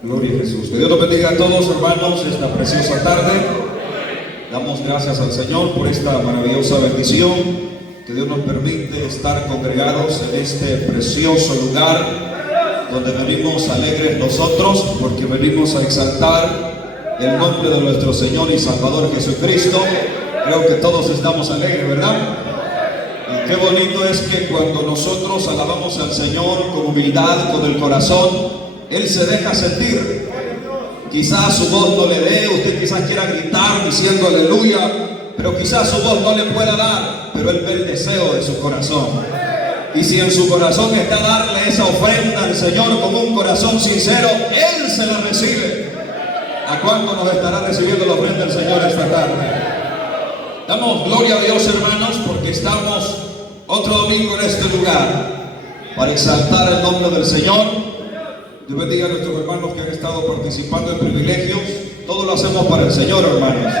Gloria a Jesús. Que Dios nos bendiga a todos, hermanos, esta preciosa tarde. Damos gracias al Señor por esta maravillosa bendición que Dios nos permite estar congregados en este precioso lugar donde venimos alegres nosotros, porque venimos a exaltar el nombre de nuestro Señor y Salvador Jesucristo. Creo que todos estamos alegres, ¿verdad? Y qué bonito es que cuando nosotros alabamos al Señor con humildad, con el corazón, Él se deja sentir. Quizás su voz no le dé, usted quizás quiera gritar diciendo aleluya, pero quizás su voz no le pueda dar, pero Él ve el deseo de su corazón. Y si en su corazón está darle esa ofrenda al Señor con un corazón sincero, Él se la recibe. ¿A cuánto nos estará recibiendo la ofrenda del Señor esta tarde? Damos gloria a Dios, hermanos, porque estamos otro domingo en este lugar para exaltar el nombre del Señor. Dios bendiga a nuestros hermanos que han estado participando en privilegios. Todo lo hacemos para el Señor, hermanos.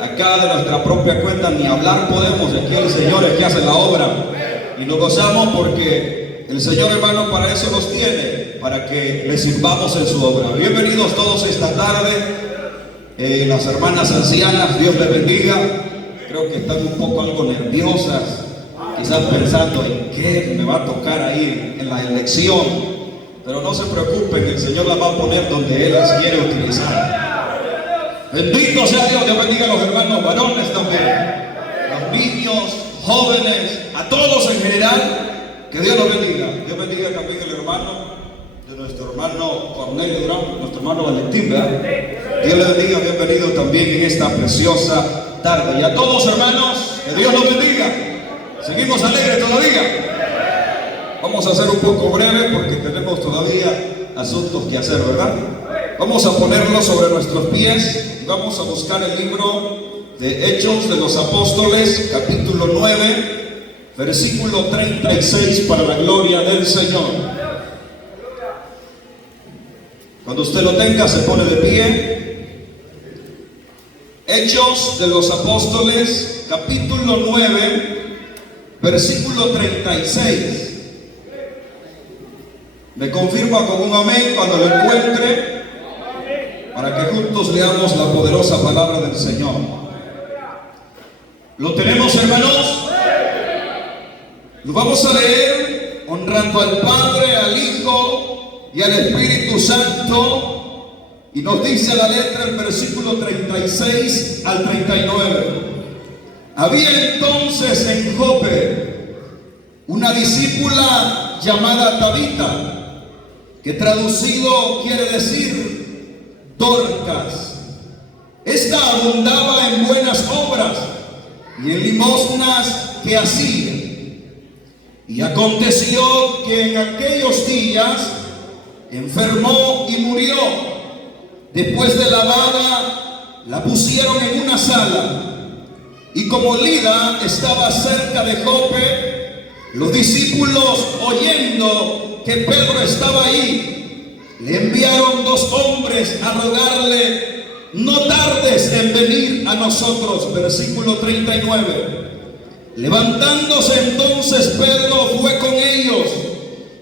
Acá de nuestra propia cuenta ni hablar podemos. Aquí el Señor es que hace la obra. Y nos gozamos porque el Señor, hermano, para eso nos tiene, para que le sirvamos en su obra. Bienvenidos todos esta tarde. Las hermanas ancianas, Dios les bendiga. Creo que están un poco algo nerviosas, quizás pensando en qué me va a tocar ahí en la elección. Pero no se preocupen, el Señor las va a poner donde Él las quiere utilizar. Bendito sea Dios. Dios bendiga a los hermanos varones también, los niños, jóvenes, a todos en general. Que Dios los bendiga. Dios bendiga también al hermano de nuestro hermano Cornelio Durán, nuestro hermano Valentín, ¿verdad? Dios les bendiga, bienvenido también en esta preciosa tarde. Y a todos, hermanos, que Dios los bendiga. Seguimos alegres todavía. Vamos a ser un poco breve porque tenemos todavía asuntos que hacer, ¿verdad? Vamos a ponerlo sobre nuestros pies y vamos a buscar el libro de Hechos de los Apóstoles, capítulo 9, versículo 36, para la gloria del Señor. Cuando usted lo tenga, se pone de pie. Hechos de los Apóstoles, capítulo 9, versículo 36. Me confirma con un amén cuando lo encuentre, para que juntos leamos la poderosa palabra del Señor. ¿Lo tenemos, hermanos? Lo vamos a leer honrando al Padre, al Hijo y al Espíritu Santo. Y nos dice la letra el versículo 36 al 39. Había entonces en Jope una discípula llamada Tabita, que traducido quiere decir Dorcas. Esta abundaba en buenas obras y en limosnas que hacía. Y aconteció que en aquellos días enfermó y murió. Después de lavada, la pusieron en una sala. Y como Lida estaba cerca de Jope, los discípulos, oyendo que Pedro estaba ahí, le enviaron 2 hombres a rogarle: no tardes en venir a nosotros. Versículo 39. Levantándose entonces Pedro fue con ellos,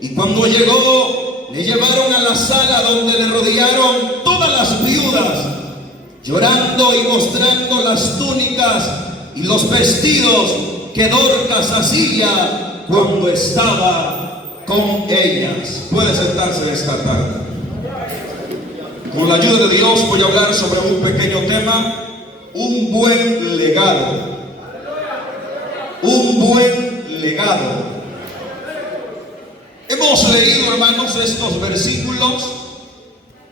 y cuando llegó le llevaron a la sala donde le rodearon todas las viudas, llorando y mostrando las túnicas y los vestidos que Dorcas hacía cuando estaba con ellas. Puede sentarse esta tarde. Con la ayuda de Dios voy a hablar sobre un pequeño tema: un buen legado. Un buen legado. Hemos leído, hermanos, estos versículos,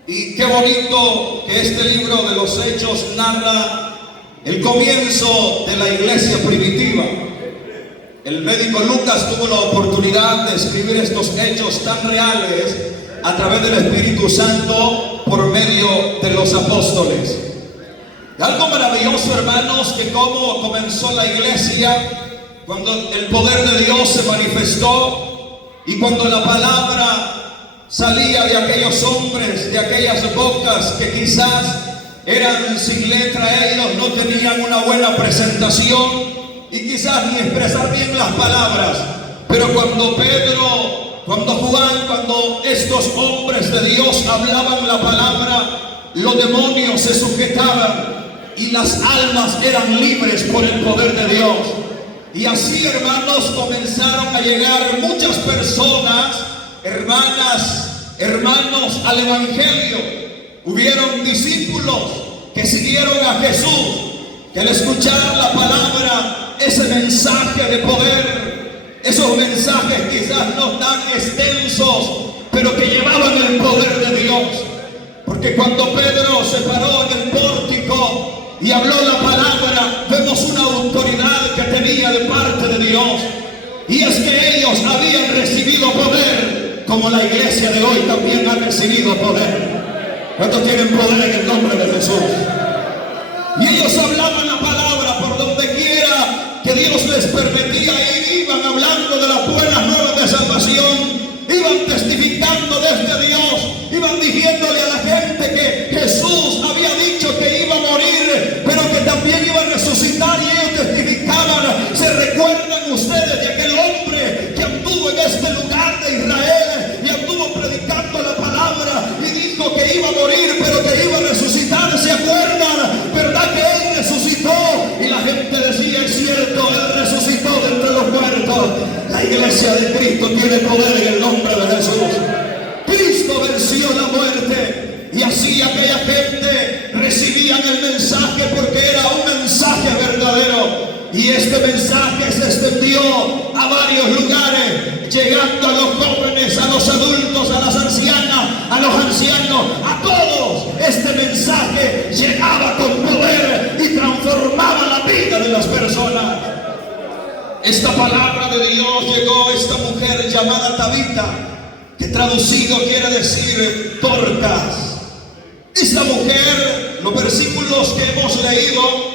y qué bonito que este libro de los Hechos narra el comienzo de la iglesia primitiva. El médico Lucas tuvo la oportunidad de escribir estos hechos tan reales a través del Espíritu Santo por medio de los apóstoles. Y algo maravilloso, hermanos, que cómo comenzó la iglesia cuando el poder de Dios se manifestó y cuando la palabra salía de aquellos hombres, de aquellas bocas que quizás eran sin letra, ellos no tenían una buena presentación y quizás ni expresar bien las palabras, pero cuando Pedro Cuando estos hombres de Dios hablaban la palabra, los demonios se sujetaban y las almas eran libres por el poder de Dios. Y así, hermanos, comenzaron a llegar muchas personas, hermanos, al Evangelio. Hubieron discípulos que siguieron a Jesús, que al escuchar la palabra, ese mensaje de poder, esos mensajes quizás no tan extensos, pero que llevaban el poder de Dios. Porque cuando Pedro se paró en el pórtico y habló la palabra, vemos una autoridad que tenía de parte de Dios. Y es que ellos habían recibido poder, como la iglesia de hoy también ha recibido poder. ¿Cuántos tienen poder en el nombre de Jesús? Y ellos hablaban la palabra por donde quiera que Dios les permitía ir. Iban hablando de las buenas nuevas de salvación, iban testificando desde Dios, iban diciéndole a la gente que Jesús había dicho que iba a morir, pero que también iba a resucitar, y ellos testificaban. ¿Se recuerdan ustedes de aquel hombre que anduvo en este lugar de Israel y anduvo predicando la palabra y dijo que iba a morir, pero que iba a resucitar? ¿Se acuerdan? ¿Verdad que él resucitó? Y la gente decía: es cierto, él resucitó de entre los muertos. La iglesia de Cristo tiene poder en el nombre de Jesús. Cristo venció la muerte, y así aquella gente recibían el mensaje porque era un mensaje verdadero. Y este mensaje se extendió a varios lugares, llegando a los jóvenes, a los adultos, a las ancianas, a los ancianos, a todos. Este mensaje llegaba con poder y transformaba la vida de las personas. Esta palabra de Dios llegó a esta mujer llamada Tabita, que traducido quiere decir Dorcas. Esta mujer, los versículos que hemos leído,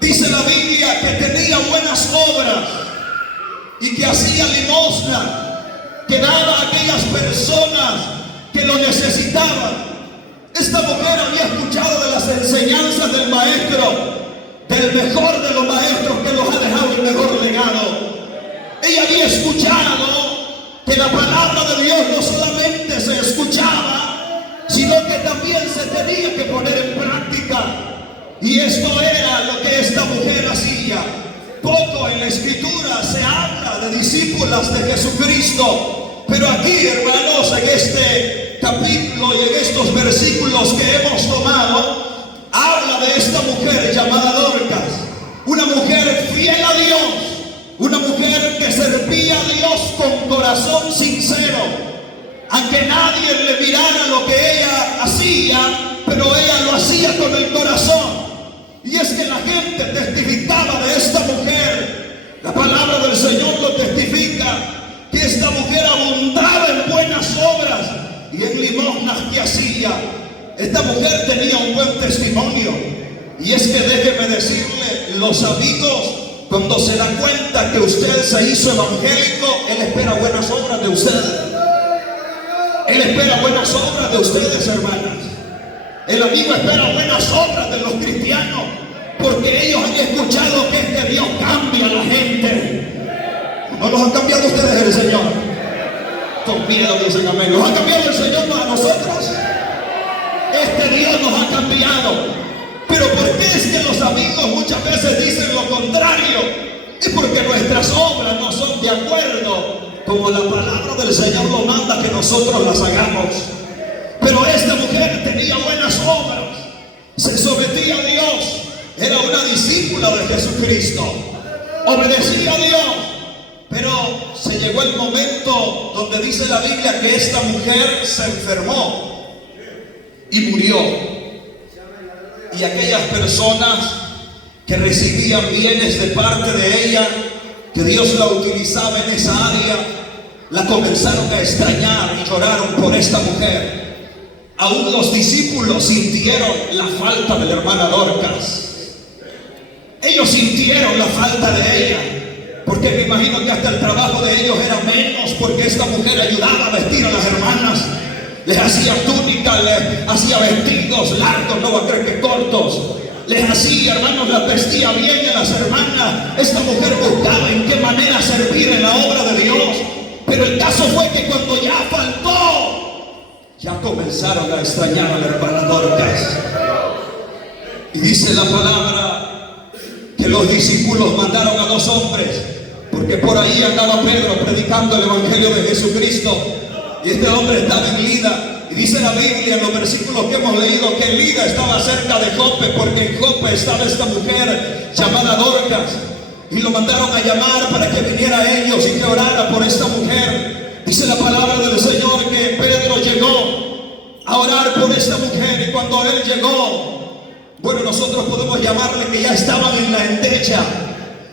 dice la Biblia que tenía buenas obras y que hacía limosna, que daba a aquellas personas que lo necesitaban. Esta mujer había escuchado de las enseñanzas del maestro, del mejor de los maestros que nos ha dejado el mejor legado. Ella había escuchado que la palabra de Dios no solamente se escuchaba, sino que también se tenía que poner en práctica. Y esto era lo que esta mujer hacía. Poco en la escritura se habla de discípulas de Jesucristo, pero aquí, hermanos, en este capítulo y en estos versículos que hemos tomado, habla de esta mujer llamada Dorcas, una mujer fiel a Dios, una mujer que servía a Dios con corazón sincero, aunque nadie le mirara lo que ella hacía, pero ella lo hacía con el corazón. Y es que la gente testificaba de esta mujer. La palabra del Señor lo testifica, que esta mujer abundaba en buenas obras y en limosnas que hacía. Esta mujer tenía un buen testimonio. Y es que déjeme decirle, los amigos, cuando se da cuenta que usted se hizo evangélico, él espera buenas obras de ustedes. Él espera buenas obras de ustedes, hermanas. El amigo espera buenas obras de los cristianos, porque ellos han escuchado que es que Dios cambia a la gente. ¿No los ha cambiado ustedes el Señor? Con miedo dicen amén. ¿Nos ha cambiado el Señor a nosotros? Este Dios nos ha cambiado. Pero ¿por qué es que los amigos muchas veces dicen lo contrario? Es porque nuestras obras no son de acuerdo como la palabra del Señor nos manda que nosotros las hagamos. Pero esta mujer tenía buenas obras, se sometía a Dios, era una discípula de Jesucristo, obedecía a Dios. Pero se llegó el momento donde dice la Biblia que esta mujer se enfermó y murió. Y aquellas personas que recibían bienes de parte de ella, que Dios la utilizaba en esa área, la comenzaron a extrañar y lloraron por esta mujer. Aún los discípulos sintieron la falta de la hermana Dorcas. Ellos sintieron la falta de ella, porque me imagino que hasta el trabajo de ellos era menos, porque esta mujer ayudaba a vestir a las hermanas, les hacía túnicas, les hacía vestidos largos, no va a creer que cortos, les hacía, hermanos, las vestía bien a las hermanas. Esta mujer buscaba en qué manera servir en la obra de Dios. Pero el caso fue que cuando ya faltó, ya comenzaron a extrañar a la hermana Dorcas. Y dice la palabra que los discípulos mandaron a 2 hombres, porque por ahí andaba Pedro predicando el evangelio de Jesucristo, y este hombre estaba en Lida. Y dice la Biblia en los versículos que hemos leído que Lida estaba cerca de Jope, porque en Jope estaba esta mujer llamada Dorcas. Y lo mandaron a llamar para que viniera a ellos y que orara por esta mujer. Dice la palabra del Señor que Pedro llegó a orar por esta mujer, y cuando él llegó, bueno, nosotros podemos llamarle que ya estaban en la endecha,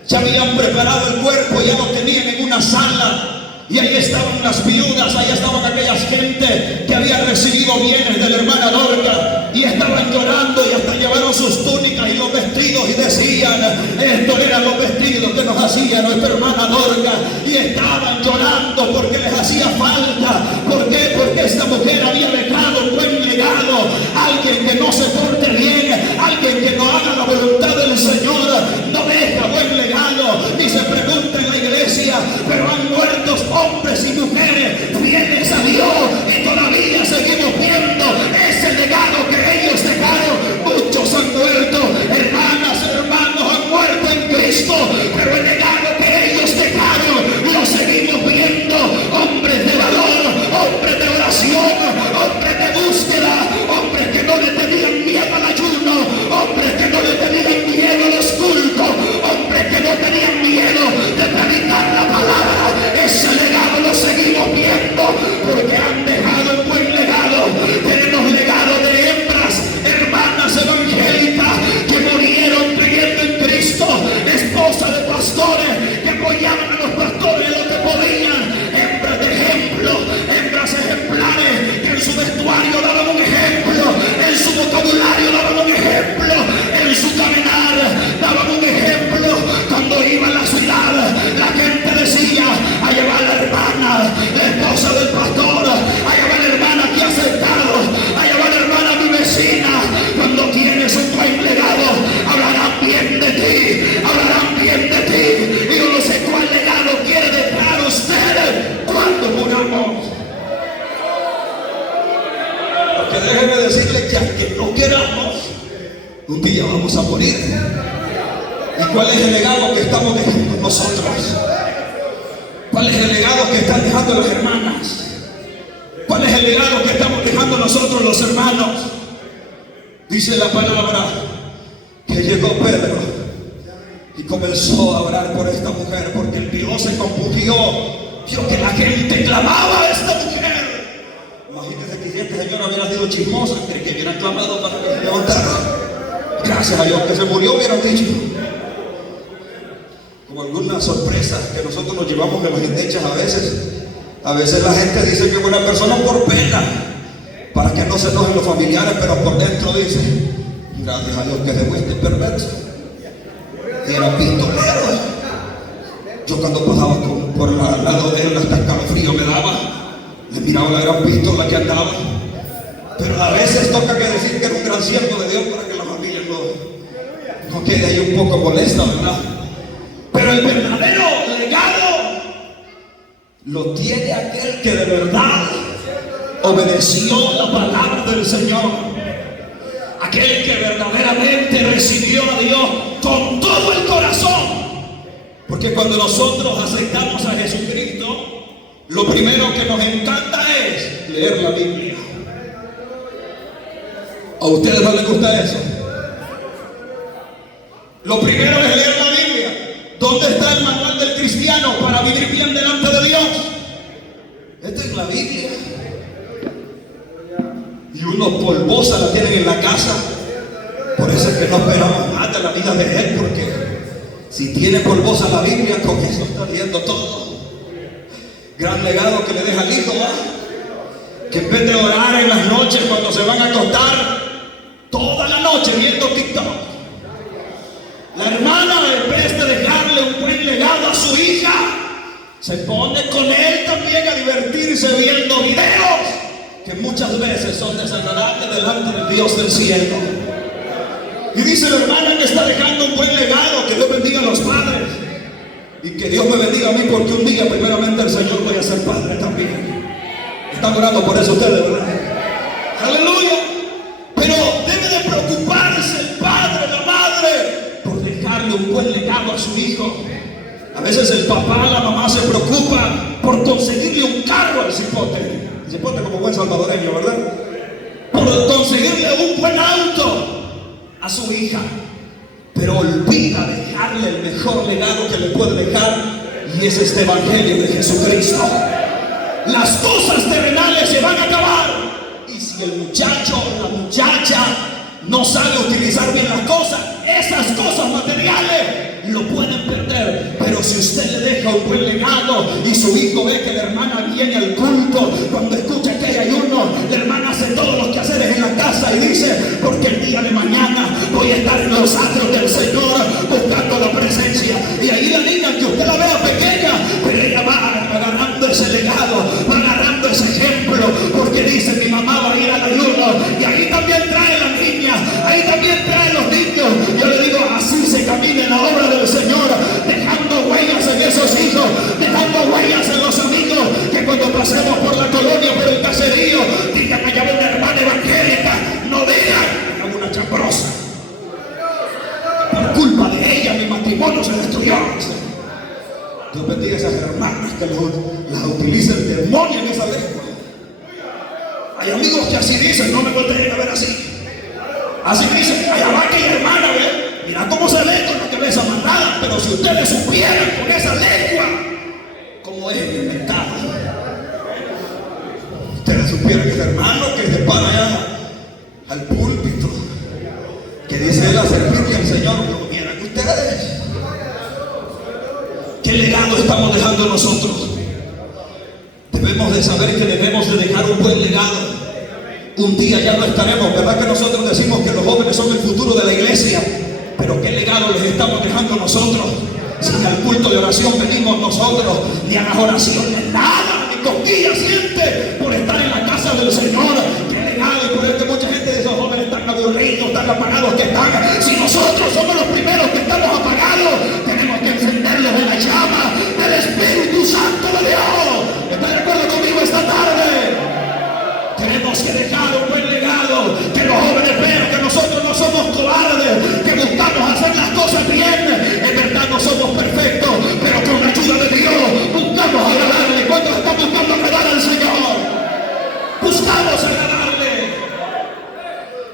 ya habían preparado el cuerpo, ya lo tenían en una sala. Y ahí estaban las viudas, ahí estaban aquellas gente que había recibido bienes de la hermana Dorcas, y estaban llorando, y hasta llevaron sus túnicas y los vestidos y decían: estos eran los vestidos que nos hacía nuestra hermana Dorcas. Y estaban llorando porque les hacía falta. ¿Por qué? Porque esta mujer había dejado un buen legado. Alguien que no se porte bien, alguien que no haga la voluntad del Señor, no deja buen legado. Y se pregunta en la iglesia: pero han muerto hombres y mujeres fieles a Dios, y todavía seguimos viendo ese legado que ellos dejaron. Muchos han muerto, hermanas, hermanos han muerto en Cristo, pero el legado que ellos dejaron lo seguimos viendo. Hombres de valor, hombres de oración, hombres de búsqueda, hombres que no le tenían miedo al ayuno, hombres que no le tenían miedo a los cultos, hombres que no tenían miedo de predicar la palabra. Ese legado lo seguimos viendo porque han dejado un buen legado. Tenemos legado de hembras, hermanas evangélicas que murieron creyendo en Cristo, esposas de pastores que apoyaban a los pastores lo que podían, hembras de ejemplo, hembras ejemplares que en su vestuario daban un ejemplo, en su vocabulario daban un ejemplo, en su caminar daban un ejemplo. Cuando iba a la ciudad, la gente decía: allá va la hermana, la esposa del pastor, allá va la hermana que ha aceptado, allá va la hermana mi vecina. Cuando tienes un buen legado, hablarán bien de ti, hablarán bien de ti. Y yo no sé cuál legado quiere dejar usted cuando muramos. Porque déjeme decirle que aunque no queramos, un día vamos a morir. ¿Y cuál es el legado que estamos dejando nosotros? ¿Cuál es el legado que están dejando las hermanas? ¿Cuál es el legado que estamos dejando nosotros los hermanos? Dice la palabra que llegó Pedro y comenzó a orar por esta mujer, porque el vio, se compungió, vio que la gente clamaba a esta mujer. Imagínense que si esta señora hubiera sido chismosa, que hubiera clamado para que se levantara. Gracias a Dios que se murió, hubieran dicho. Como algunas sorpresas que nosotros nos llevamos de las endechas a veces. A veces la gente dice que es buena persona por pena, para que no se enojen los familiares, pero por dentro dice: gracias a Dios que se fue este perverso. Y era pistolero. Yo cuando pasaba por al lado de él, hasta escalofrío me daba. Le miraba la gran pistola que andaba. Pero a veces toca que decir que era un gran siervo de Dios para que la familia no quede ahí un poco molesta, ¿verdad? Pero el verdadero legado lo tiene aquel que de verdad obedeció la palabra del Señor, aquel que verdaderamente recibió a Dios con todo el corazón. Porque cuando nosotros aceptamos a Jesucristo, lo primero que nos encanta es leer la Biblia. ¿A ustedes no les gusta eso? Lo primero es leer la Biblia. ¿Dónde está el manual del cristiano para vivir bien delante de Dios? Esta es la Biblia. Y unos polvosas la tienen en la casa. Por eso es que no esperamos más de la vida de él, porque si tiene polvosa la Biblia, con eso está viendo todo. Gran legado que le deja al hijo, ¿eh? Que en vez de orar en las noches cuando se van a acostar, toda la noche viendo TikTok. La hermana, en vez de dejarle un buen legado a su hija, se pone con él también a divertirse viendo videos que muchas veces son desagradables delante del Dios del cielo. Y dice la hermana que está dejando un buen legado. Que Dios bendiga a los padres. Y que Dios me bendiga a mí, porque un día primeramente el Señor voy a ser padre también. Están orando por eso ustedes, ¿verdad? Aleluya. Pero debe de preocuparse el padre, la madre, por dejarle un buen legado a su hijo. A veces el papá, la mamá se preocupa por conseguirle un carro al cipote. El cipote como buen salvadoreño, ¿verdad? Por conseguirle un buen auto a su hija. Pero olvida dejarle el mejor legado que le puede dejar, y es este evangelio de Jesucristo. Las cosas terrenales se van a acabar, y si el muchacho o la muchacha no sabe utilizar bien las cosas, esas cosas materiales lo pueden perder. Pero si usted le deja un buen legado y su hijo ve que la hermana viene al culto, cuando escucha que hay ayuno, la hermana hace todos los quehaceres en la casa y dice: porque el día de mañana voy a estar en los atrios del Señor buscando la presencia. Y ahí la niña, que usted la vea pequeña, pero ella va agarrando ese legado, va agarrando ese ejemplo, porque dice: mi mamá va a ir al ayuno, y ahí también trae la niña, ahí también trae los niños. Yo le digo, así se camina en la obra del Señor, dejando huellas en esos hijos, dejando huellas en los amigos, que cuando pasemos por la colonia, por el caserío, digan: allá va una hermana evangélica. No digan: una chambrosa. Por culpa de ella mi matrimonio se destruyó. Dios bendiga a esas hermanas que las utiliza el demonio en esa lengua. Hay amigos que así dicen: no me volteen a ver así. Así dicen: allá va aquella hermana, ¿ve? Mira cómo se ve con la cabeza amarrada. Pero si ustedes supieran con esa lengua cómo es el mercado, ustedes supieran que ese hermano que se para allá al púlpito, que dice él a servirle al Señor, como vieran ustedes qué legado estamos dejando nosotros. Debemos de saber que debemos de dejar un buen legado. Un día ya no estaremos, ¿verdad? Que nosotros decimos que los jóvenes son el futuro de la iglesia, pero ¿qué legado les estamos dejando nosotros? Si al culto de oración venimos nosotros, ni a las oraciones, nada, ni cosquillas siente por estar en la casa del Señor. ¿Qué legado? Y por eso mucha gente de esos jóvenes tan aburridos, tan apagados que están. Si nosotros somos los primeros que estamos apagados, tenemos que encenderlos en la llama del Espíritu Santo de Dios. ¿Está de acuerdo conmigo esta tarde? Tenemos que dejar un buen legado, que los jóvenes vean que nosotros no somos cobardes, que buscamos hacer las cosas bien. En verdad no somos perfectos, pero con la ayuda de Dios buscamos agradarle. ¿Cuántos están buscando agradar al Señor? Buscamos agradarle.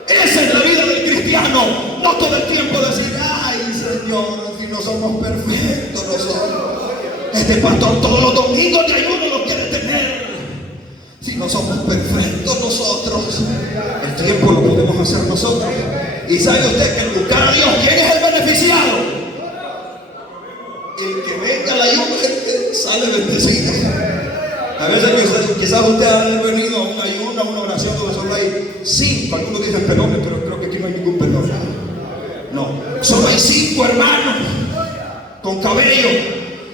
Esa es la vida del cristiano. No todo el tiempo decir: ay Señor, si no somos perfectos nosotros. Este pastor todos los domingos de ayuno lo quiere tener. Si no somos perfectos nosotros, el tiempo lo podemos hacer nosotros. Y sabe usted que al buscar a Dios, ¿quién es el beneficiado? El que venga al ayuno, el que sale bendecido. A veces quizás usted ha venido a un ayuno, a una oración donde solo hay 5. Algunos dicen pelones, pero creo que aquí no hay ningún pelón. No, solo hay 5 hermanos con cabello.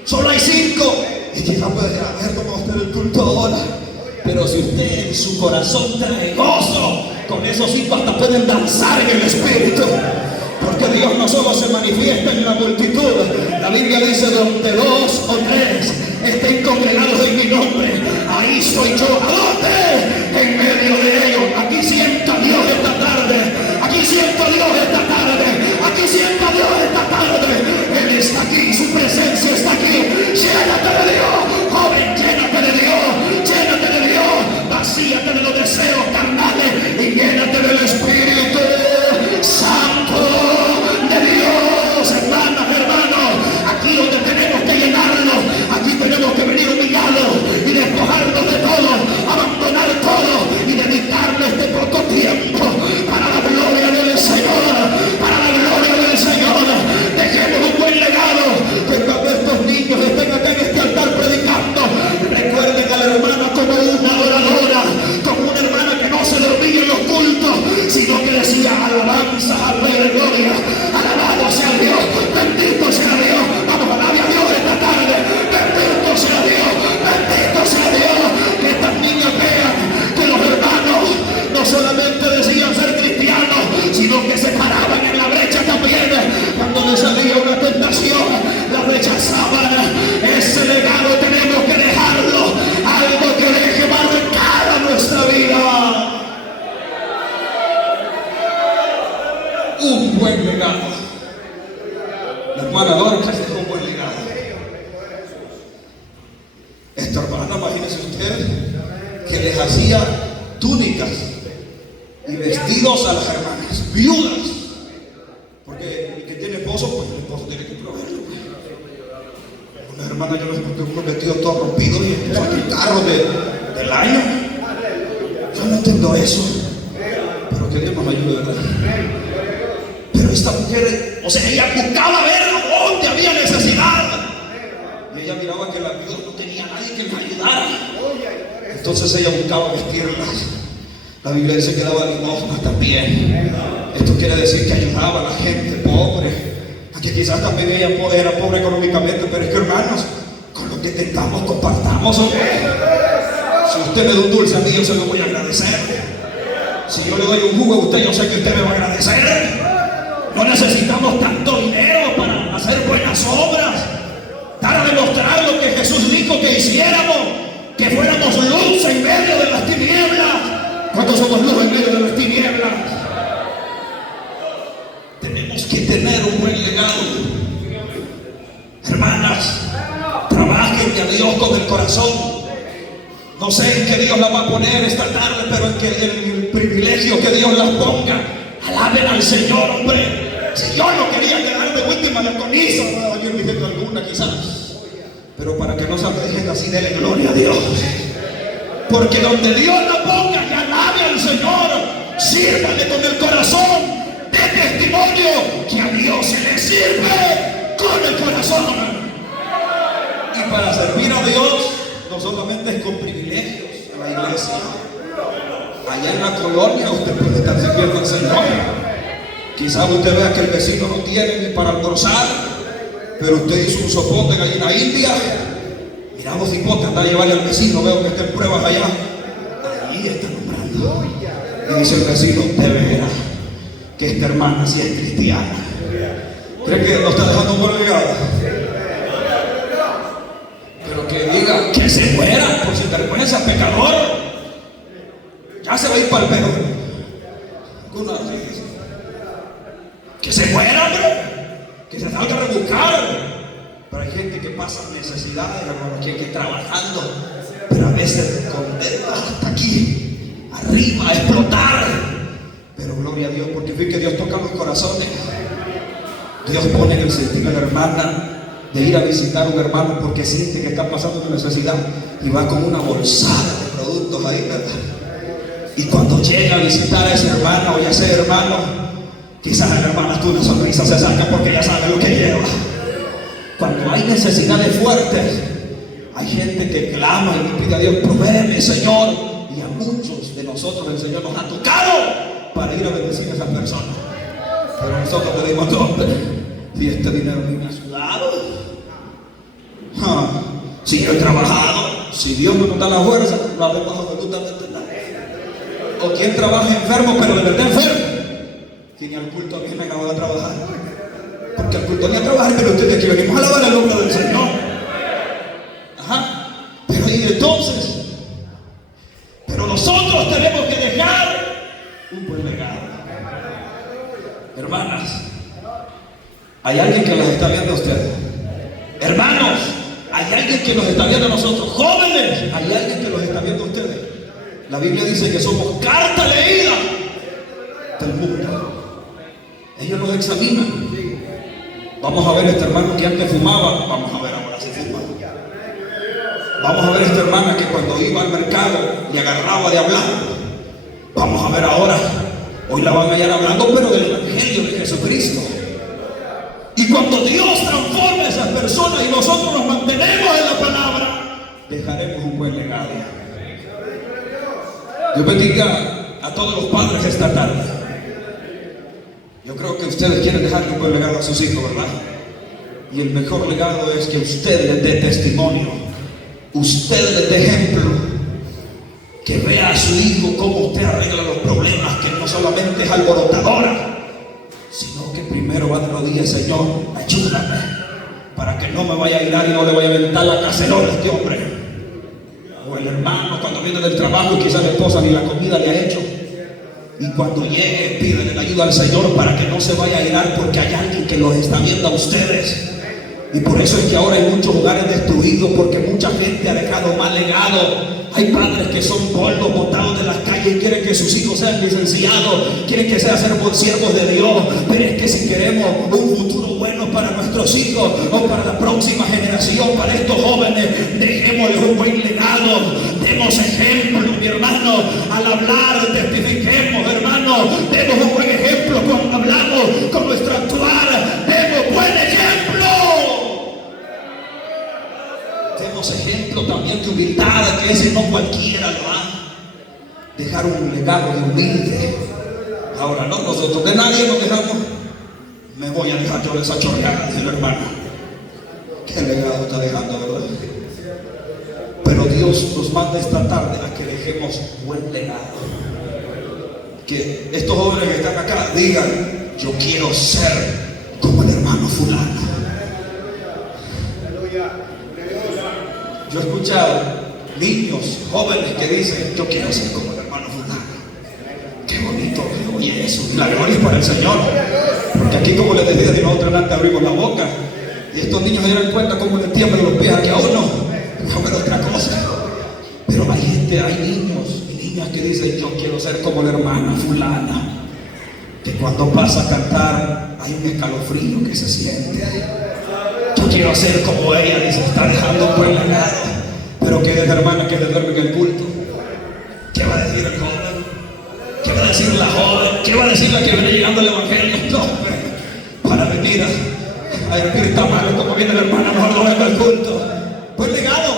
Solo hay 5. Y quizás puede decir: a ver, ¿cómo va a estar el culto ahora? Pero si usted en su corazón trae gozo, con esos 5 hasta pueden danzar en el Espíritu. Porque Dios no solo se manifiesta en la multitud. La Biblia dice: donde 2 o 3 estén congregados en mi nombre, ahí estoy yo. ¿A dónde? En medio de ellos. Aquí sienta Dios esta tarde. Aquí sienta Dios esta tarde. Aquí sienta Dios esta tarde. Él está aquí, su presencia está aquí. Llénate de Dios, joven, llénate de Dios. Llénate de Dios. Vacíate de los deseos carnales y llénate del Espíritu Santo de Dios. Hermanas, hermanos, aquí donde tenemos que llenarnos, aquí tenemos que venir humillados y despojarnos de todo, abandonar todo y dedicarle este poco tiempo para la gloria del Señor, para la gloria del Señor. Dejemos un buen legado, que cuando estos niños estén acá en este altar predicando, recuerden a la hermana como una oradora, como una hermana que no se dormía en los cultos, sino que decía: alabanza al Rey de Gloria, alabado sea Dios, bendito sea Dios. Vamos, alabe a Dios esta tarde. Bendito sea Dios, bendito sea Dios. Que estas niñas vean que los hermanos no solamente decían ser cristianos, sino que se paraban en la brecha también. Cuando les salía una tentación, la rechazaban. un buen legado. La hermana Dorcas dejó un buen legado. Esta hermana, imagínense usted, que les hacía túnicas y vestidos a las hermanas viudas, porque el que tiene esposo, pues el esposo tiene que proveerlo. Una hermana, yo no sé por qué, unos vestidos todos rompidos y el esposo el carro del año. Yo no entiendo eso, pero que Dios nos ayude, ¿verdad? Pero esta mujer, o sea, ella buscaba ver a dónde había necesidad, y ella miraba que la viuda no tenía nadie que les ayudara. Entonces ella buscaba vestirlas. La Biblia dice que daba limosnas también. Esto quiere decir que ayudaba a la gente pobre, a que quizás también ella era pobre económicamente, pero es que, hermanos, con lo que tengamos compartamos, ¿ok? Si usted me da un dulce a mí, yo se lo voy a agradecer. Si yo le doy un jugo a usted, yo sé que usted me va a agradecer. No necesitamos tanto dinero para hacer buenas obras, para demostrar lo que Jesús dijo que hiciéramos, que fuéramos luz en medio de las tinieblas. ¿Cuántos somos luz en medio de las tinieblas? Tenemos que tener un buen legado. Hermanas, trabajen a Dios con el corazón. No sé en qué Dios la va a poner esta tarde, pero en el privilegio que Dios las ponga. Alaben al Señor, hombre. Si yo no quería quedar de última diaconisa, yo me dije alguna quizás, pero para que no se dejen así, denle gloria a Dios. Porque donde Dios la ponga, que alabe al Señor, sírvale con el corazón, de testimonio que a Dios se le sirve con el corazón. Y para servir a Dios, no solamente es con privilegios en la iglesia. Allá en la colonia usted puede estar sirviendo al Señor. Quizás usted vea que el vecino no tiene ni para almorzar, pero usted hizo un sopote en la India. Miramos hipote, anda a llevarle al vecino, veo que está en pruebas allá. Ahí está nombrando. Y dice el vecino, de veras que esta hermana sí es cristiana. ¿Cree que no está dejando un buen legado? Pero que diga que se muera por sinvergüenza, pecador. Ya se va a ir para el peor. Que se muera, hombre. Que se salga a rebuscar. Pero hay gente que pasa necesidades, hermano, que hay que ir trabajando. Pero a veces con hasta aquí, arriba, a explotar. Pero gloria a Dios, porque fue que Dios toca los corazones. Dios pone en el sentido de la hermana de ir a visitar a un hermano porque siente que está pasando una necesidad y va con una bolsada de productos ahí, ¿verdad? Y cuando llega a visitar a ese hermano o ya sea hermano, quizás la hermana tuvo una sonrisa, se saca porque ya sabe lo que lleva. Cuando hay necesidades fuertes, hay gente que clama y le pide a Dios, provéeme, Señor. Y a muchos de nosotros el Señor nos ha tocado para ir a bendecir a esas personas. Pero nosotros le dimos, hombre, y este dinero me ha ayudado. Si yo he trabajado, si Dios me da la fuerza, no haremos absolutamente nada. O quien trabaja enfermo, pero de verdad enfermo, quien al culto a mí me acaba de trabajar. Porque al culto ni a trabajar, pero ustedes aquí venimos a alabar el nombre del Señor. Pero y entonces, pero nosotros tenemos que dejar un buen legado. Hermanas, hay alguien que los está viendo a ustedes. Hermanos, hay alguien que nos está viendo a nosotros. Jóvenes, hay alguien que los está viendo a ustedes. La Biblia dice que somos carta leída del mundo. Ellos nos examinan. Vamos a ver a este hermano que antes fumaba, vamos a ver ahora si fuma. Vamos a ver a esta hermana que cuando iba al mercado le agarraba de hablar. Vamos a ver ahora, hoy la van a hallar hablando, pero del Evangelio de Jesucristo. Y cuando Dios transforma a esas personas y nosotros nos mantenemos en la palabra, dejaremos un buen legado. Dios bendiga a todos los padres esta tarde. Yo creo que ustedes quieren dejarle un buen legado a sus hijos, ¿verdad? Y el mejor legado es que usted les dé testimonio, usted les dé ejemplo, que vea a su hijo cómo usted arregla los problemas, que no solamente es alborotadora, sino que primero va de rodillas, Señor, ayúdame, para que no me vaya a irar y no le vaya a aventar la cacerola a este hombre. O el hermano cuando viene del trabajo y quizás la esposa ni la comida le ha hecho, Y cuando llegue, pídanle la ayuda al Señor para que no se vaya a irar, porque hay alguien que los está viendo a ustedes. Y por eso es que ahora hay muchos hogares destruidos, porque mucha gente ha dejado mal legado. Hay padres que son polvos botados de las calles y quieren que sus hijos sean licenciados, quieren que sean siervos de Dios. Pero es que si queremos un futuro bueno para nuestros hijos o para la próxima generación, para estos jóvenes, dejémosles un buen legado, demos ejemplo, mi hermano. Al hablar, testifiquemos, hermano, demos un buen ejemplo cuando hablamos, con nuestro actuar, demos buen ejemplo. Demos ejemplo también de humildad, que ese no cualquiera lo da. Dejar un legado de humilde. Ahora no, nosotros de nadie nos dejamos. Me voy a dejar yo de esa chorreada, dice el hermano. ¿Qué legado está dejando, verdad? Pero Dios nos manda esta tarde a que dejemos buen legado. Que estos jóvenes que están acá digan: yo quiero ser como el hermano fulano. Yo he escuchado niños, jóvenes que dicen: yo quiero ser como el hermano fulano. Qué bonito, oye eso. La gloria es para el Señor. Porque aquí, como les decía, de nosotros antes abrimos la boca. Y estos niños se dieron cuenta cómo le tiemblan los pies aquí a uno. No, pero otra cosa. Pero hay gente, hay niños y niñas que dicen: yo quiero ser como la hermana fulana. Que cuando pasa a cantar hay un escalofrío que se siente. Yo quiero ser como ella, dice, está dejando un buen legado. Pero que es la hermana que le duerme en el culto. ¿Qué va a decir el joven? ¿Qué va a decir la joven? ¿Qué va a decir la que viene llegando al evangelio? No, para venir a decir tamales como viene la hermana, mejor no venga al culto. Buen legado.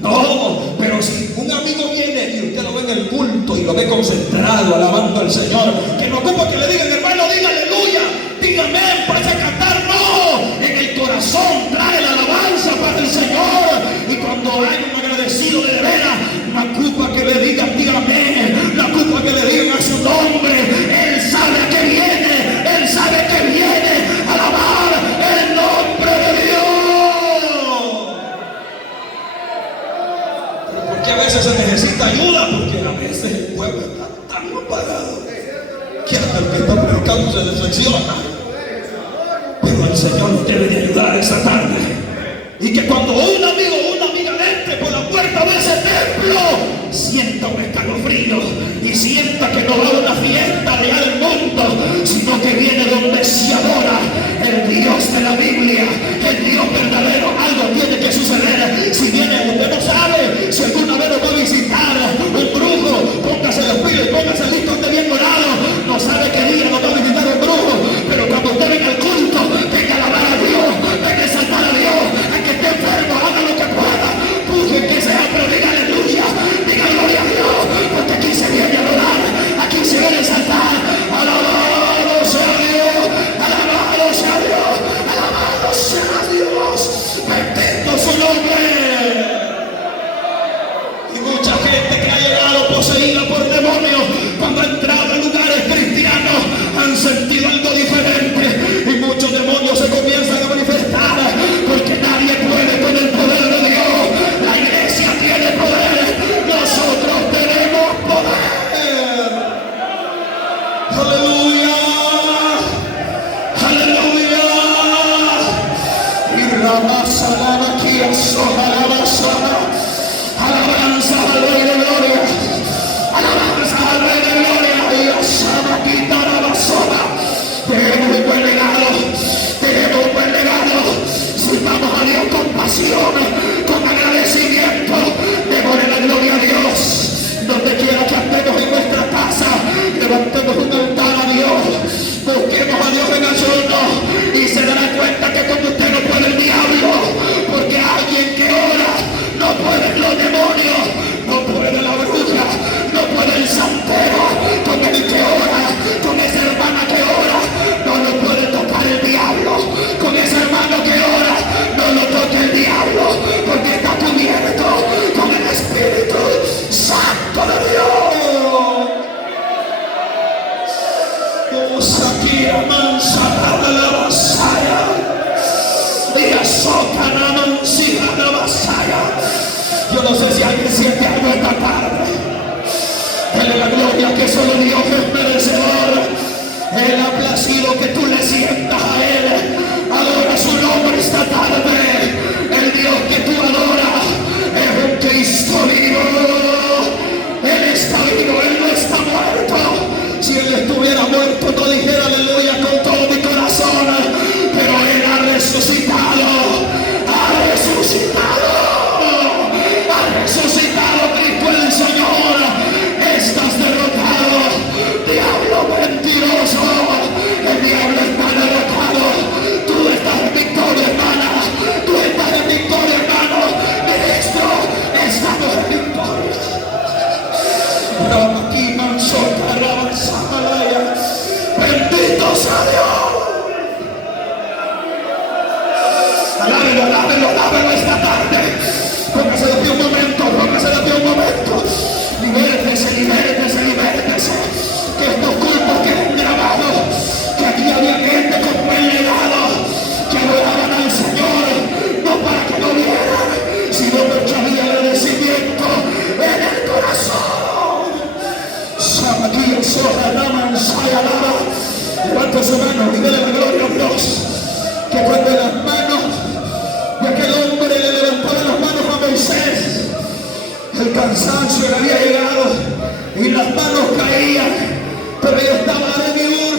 No, pero si un amigo viene y usted lo ve en el culto y lo ve concentrado, alabando al Señor, que no ocupa que le digan: hermano, diga aleluya, dígame, vaya a cantar. No, en el corazón trae la alabanza para el Señor. Y cuando hay un agradecido de veras, no ocupa que le digan: dígame, no ocupa que le digan a su nombre. Él sabe que viene, él sabe que viene a alabar el nombre de Dios. Pero porque a veces se necesita ayuda, porque a veces el pueblo está tan apagado que hasta el que está predicando se decepciona. Pero el Señor nos debe de ayudar esta tarde. Y que cuando un amigo o una amiga entre por la puerta de ese templo, sienta un escalofrío y sienta que no va a una fiesta de al mundo, sino que viene donde se adora el Dios de la Biblia, el Dios verdadero. Algo tiene que suceder. Si viene, usted no sabe si alguna vez nos va a visitar un brujo. Póngase los pies, póngase listo, esté bien orado. No sabe qué día nos va a visitar un brujo, pero cuando usted venga al culto, venga a alabar a Dios, venga a exaltar a Dios. A que esté enfermo, haga lo que pueda, puje que sea, pero diga aleluya, diga gloria a Dios, porque aquí se viene a adorar, aquí se viene a exaltar. Alabado sea Dios, alabado sea Dios, alabado sea Dios, bendito su nombre. Y mucha gente que ha llegado poseída por demonios, cuando ha entrado en lugares cristianos, han sentido algo diferente, y muchos demonios se comienzan a manifestar, porque nadie puede con el poder de Dios. La iglesia tiene poder, nosotros tenemos poder. Aleluya, aleluya. Y la masa la vaquilla soja la basada. Alabanza al Rey de Gloria, alabanza al Rey de Gloria. Y la sama quita la basada. Tenemos un buen legado, tenemos un buen legado. Sirvamos a Dios con pasión, con agradecimiento. Démosle la gloria a Dios. Donde quiera que andemos en nuestra casa, levantemos un altar a Dios. Busquemos a Dios en ayuno y se dará cuenta que con usted no puede el diablo, porque alguien que ora no pueden los demonios, no puede la bruja, no puede el santero. Con el que ora, con esa hermana que ora, no lo puede tocar el diablo. Con ese hermano que ora, no lo toca el diablo, porque está cubierto con el Espíritu Santo de Dios. Shakira mansa de la vasaya, y azoka la mansija de la vasaya. Yo no sé si alguien siente algo esta tarde. Dale la gloria que solo Dios es merecedor. Él ha placido que tú le sientas a Él. Adora su nombre esta tarde. El Dios que tú adoras es un Cristo vivo. Él está vivo, Él no está muerto. Si Él estuviera muerto no dijera aleluya con todo mi corazón. Pero Él ha resucitado. Ha resucitado. Ha resucitado Cristo el Señor. Estás derrotado. Diablo mentiroso. El diablo está derrotado. Tú estás en victoria, hermana. Tú estás en victoria, hermano. Ministro, estamos en victoria. Aquí manzota, rabazamalaya. Bendito sea Dios. Alábelo, alábelo, alábelo esta tarde. Póngase de pie un momento, póngase de pie un momento. Libértese, libértese, libértese. Que estos cultos queden grabados. Que aquí había gente con buen legado. Que adoraban al Señor. No para que lo vieran, sino porque había agradecimiento en el corazón. Samadía, soja, rama, ensaya, lava. Levanta su mano y dele la gloria a Dios. Que cuando las manos de aquel hombre le levantaban las manos a Moisés, el cansancio le había llegado y las manos caían, pero ahí estaba Abiur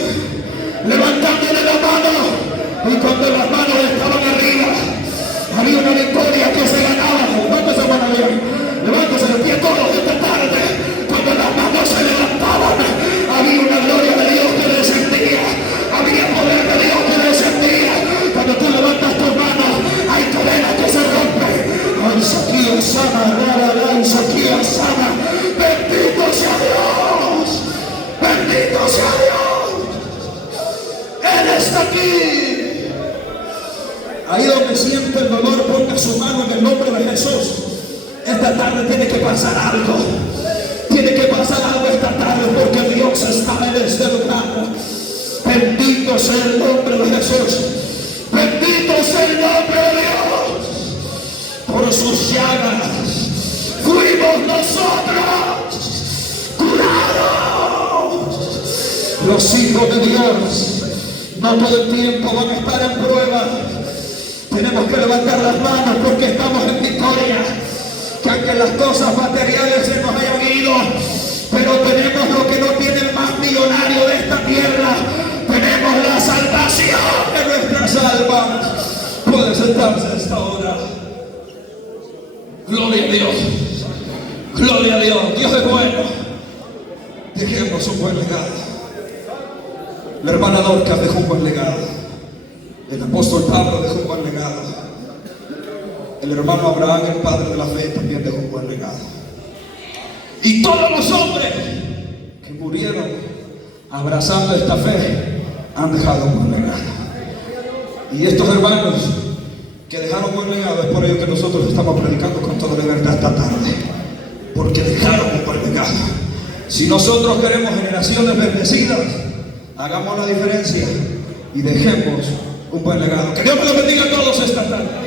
levantándole la mano, y cuando las manos estaban arriba había una victoria que se ganaba. Levántese, mano bien, levántese de pie todos esta tarde. Cuando las manos se levantaban había una gloria de Dios que descendía, había poder de Dios que descendía. Cuando tú levantas tus manos hay cadenas que se rompen. Isaquía sana, rara, Isaquía sana. Bendito sea Dios, bendito sea Dios. Él está aquí. Ahí donde siente el dolor, ponga su mano en el nombre de Jesús. Esta tarde tiene que pasar algo. Tiene que pasar algo esta tarde, porque Dios está en este lugar. Bendito sea el nombre de Jesús. Bendito sea el nombre de Dios. Por sus llagas fuimos nosotros curados. Los hijos de Dios no todo el tiempo van a estar en prueba. Tenemos que levantar las manos porque estamos en victoria. Que aunque las cosas materiales se nos hayan ido, pero tenemos lo que no tiene el más millonario de esta tierra. Tenemos la salvación de nuestras almas. Puede sentarse a esta hora. Gloria a Dios. Gloria a Dios. Dios es bueno. Dejemos un buen legado. La hermana Dorcas dejó un buen legado. El apóstol Pablo dejó un buen legado. El hermano Abraham, el padre de la fe, también dejó un buen legado. Y todos los hombres que murieron abrazando esta fe han dejado un buen legado. Y estos hermanos que dejaron un buen legado, es por ello que nosotros estamos predicando con toda libertad esta tarde, porque dejaron un buen legado. Si nosotros queremos generaciones bendecidas, hagamos la diferencia y dejemos un buen legado. Que Dios me lo bendiga a todos esta tarde.